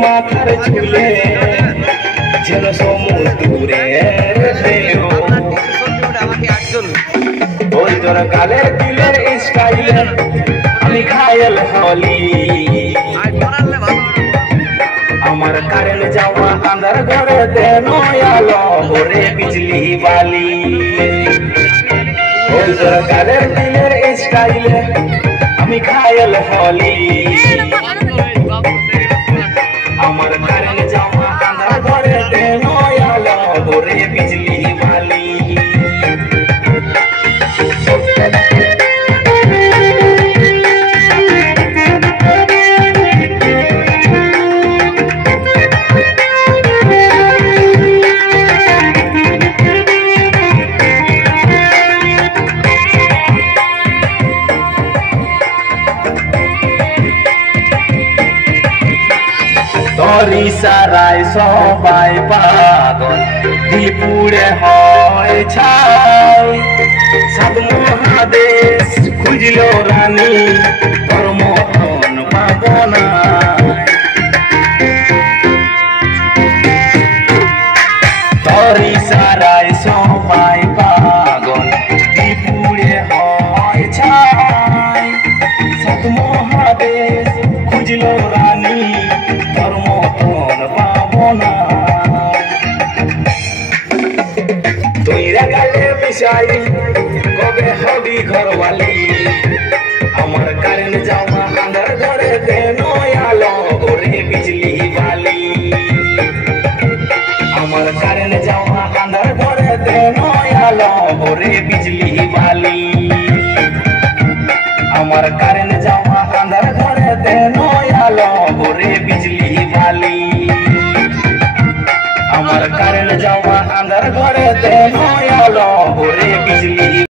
মাথার চুলে যেন সমুদ্রের ঢেউ ওই তোর গালের দিলের স্টাইলে আমি ঘায়েল হলি আমার কারেন্ট যাওয়া আন্ধার ঘরে দেন আলো ওরে বিজলি বালি ওই তোর গালের দিলের স্টাইলে আমি ঘায়েল হলি আমার কারেন্ট যাওয়া আন্ধার ঘরে দেন আলো ওরে বিজলি বালি তোরি সারাই সবাই পাগল দিপুরে হয় ছাই সাত মহাদেশ খুঁজলো রানী তোর মতন পাবো না তোরি সারাই সবাই পাগল দিপুরে হয় ছাই সাত মহাদেশ খুঁজলো রানী তোর মতন পাবো না তুই গালে বিষাই কবে হবি ঘরওয়ালি আমার কারেন্ট যাওয়া আন্ধার ঘরে দেন আলো ওরে বিজলি বালি আমার কারেন্ট যাওয়া আন্ধার ঘরে দেন আলো ওরে বিজলি বালি আমার কারেন্ট যাওয়া আন্ধার ঘরে দেন আলো ওরে বিজলি বালি আমার কারেন্ট যাওয়া আন্ধার ঘরে দেন আলো